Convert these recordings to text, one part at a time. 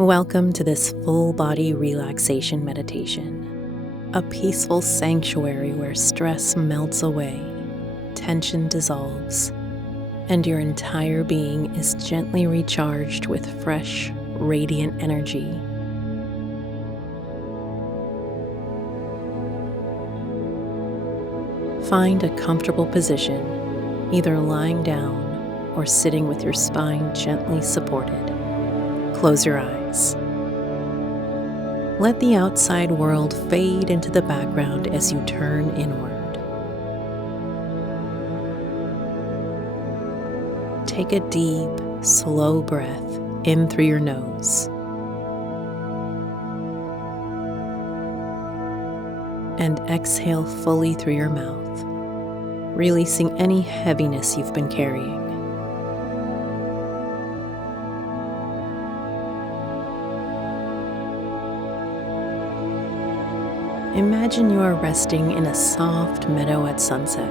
Welcome to this full body relaxation meditation, a peaceful sanctuary where stress melts away, tension dissolves, and your entire being is gently recharged with fresh, radiant energy. Find a comfortable position, either lying down or sitting with your spine gently supported. Close your eyes. Let the outside world fade into the background as you turn inward. Take a deep, slow breath in through your nose and exhale fully through your mouth, releasing any heaviness you've been carrying. Imagine you are resting in a soft meadow at sunset.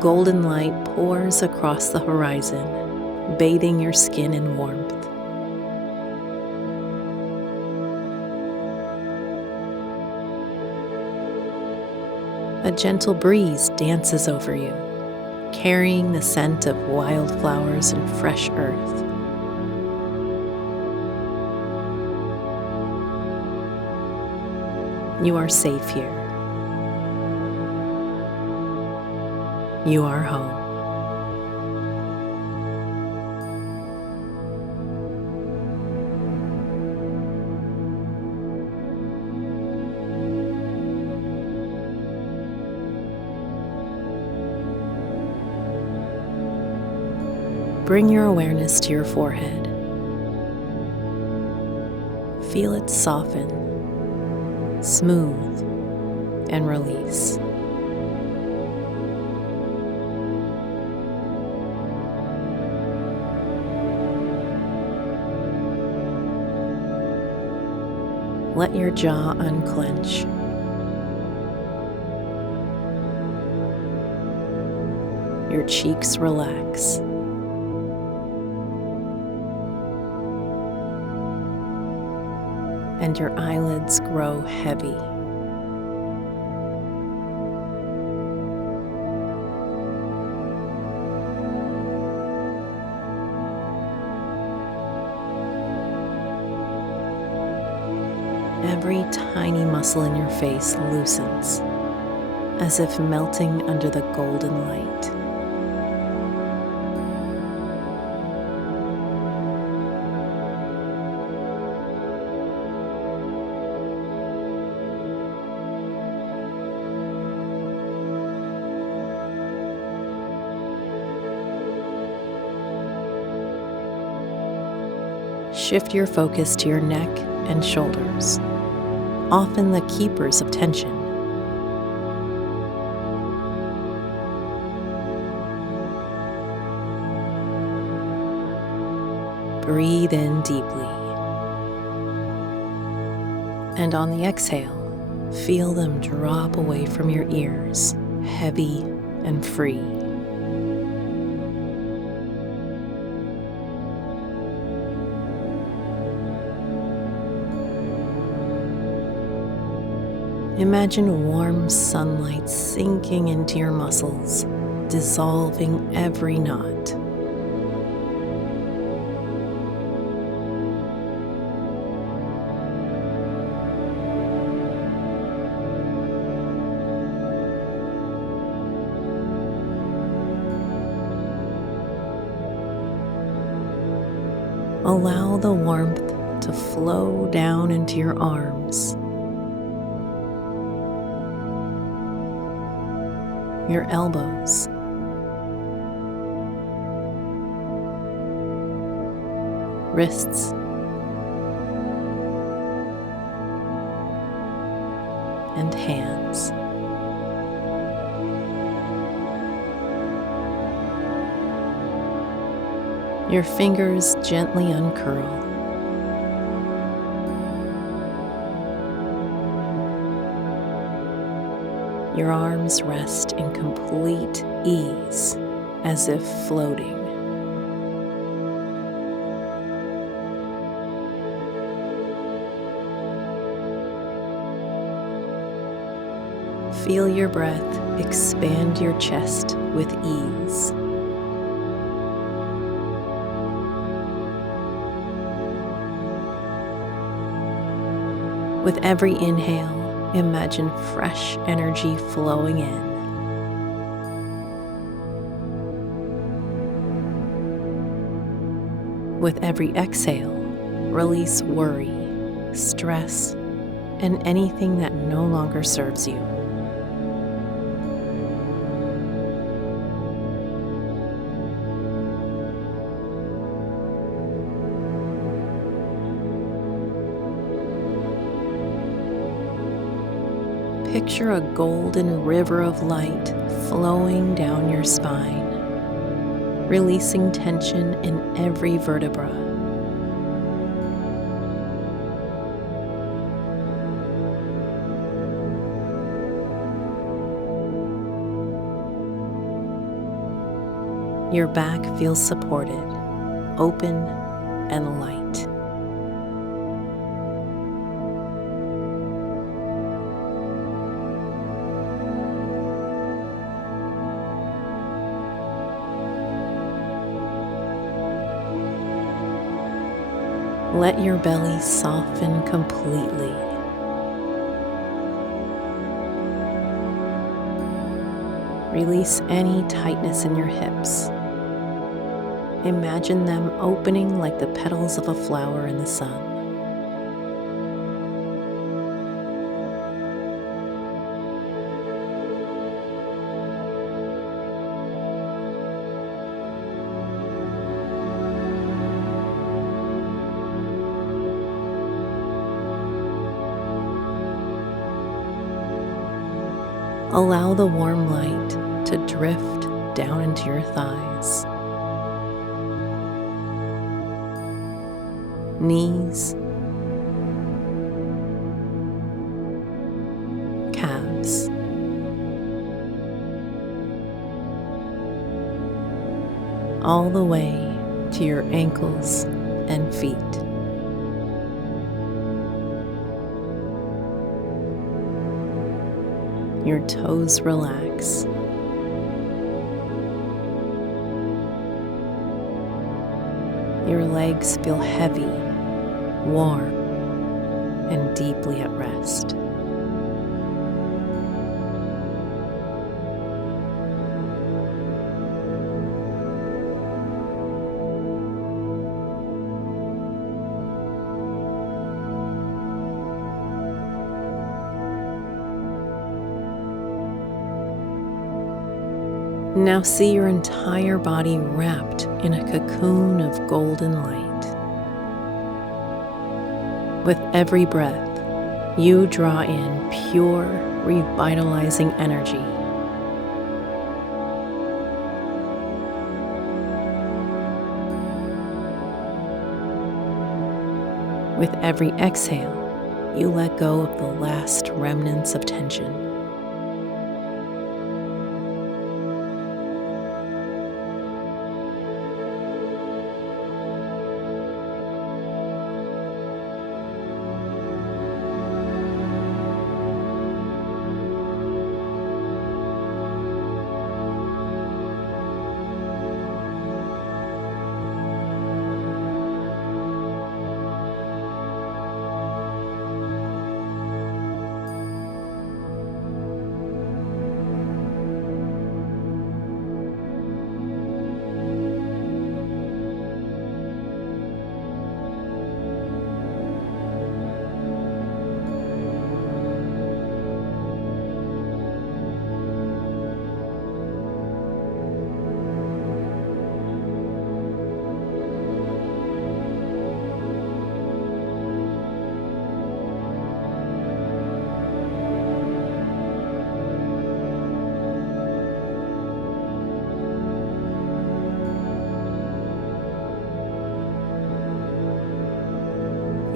Golden light pours across the horizon, bathing your skin in warmth. A gentle breeze dances over you, carrying the scent of wildflowers and fresh earth. You are safe here. You are home. Bring your awareness to your forehead. Feel it soften, smooth, and release. Let your jaw unclench. Your cheeks relax. And your eyelids grow heavy. Every tiny muscle in your face loosens, as if melting under the golden light. Shift your focus to your neck and shoulders, often the keepers of tension. Breathe in deeply. And on the exhale, feel them drop away from your ears, heavy and free. Imagine warm sunlight sinking into your muscles, dissolving every knot. Allow the warmth to flow down into your arms, your elbows, wrists, and hands. Your fingers gently uncurl. Your arms rest in complete ease, as if floating. Feel your breath expand your chest with ease. With every inhale, imagine fresh energy flowing in. With every exhale, release worry, stress, and anything that no longer serves you. Picture a golden river of light flowing down your spine, releasing tension in every vertebra. Your back feels supported, open, and light. Let your belly soften completely. Release any tightness in your hips. Imagine them opening like the petals of a flower in the sun. Allow the warm light to drift down into your thighs, knees, calves, all the way to your ankles and feet. Your toes relax. Your legs feel heavy, warm, and deeply at rest. Now see your entire body wrapped in a cocoon of golden light. With every breath, you draw in pure, revitalizing energy. With every exhale, you let go of the last remnants of tension.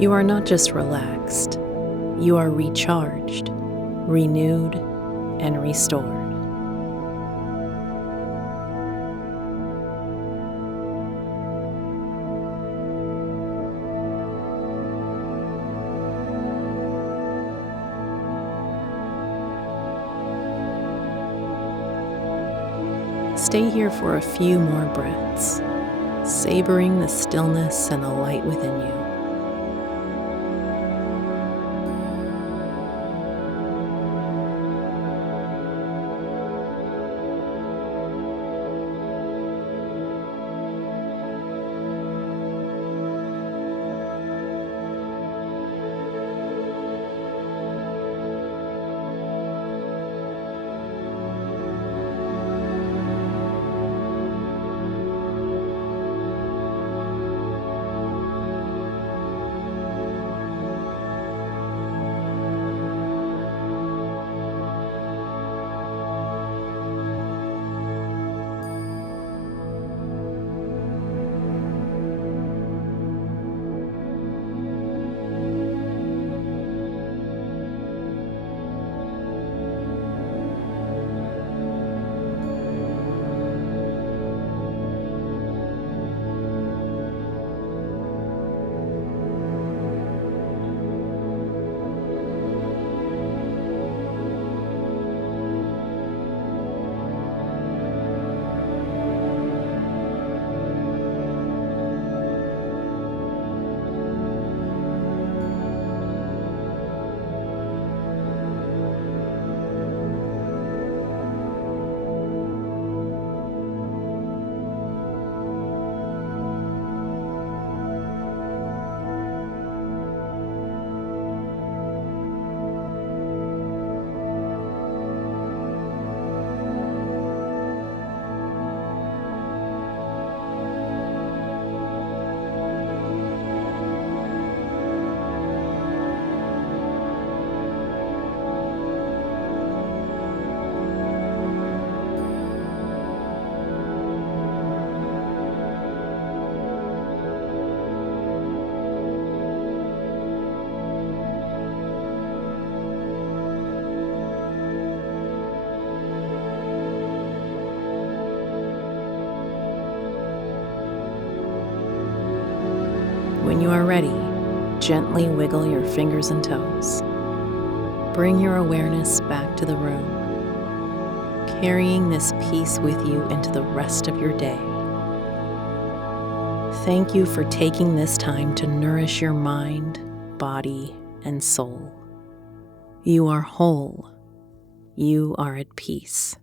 You are not just relaxed, you are recharged, renewed, and restored. Stay here for a few more breaths, savoring the stillness and the light within you. When you are ready, gently wiggle your fingers and toes. Bring your awareness back to the room, carrying this peace with you into the rest of your day. Thank you for taking this time to nourish your mind, body, and soul. You are whole. You are at peace.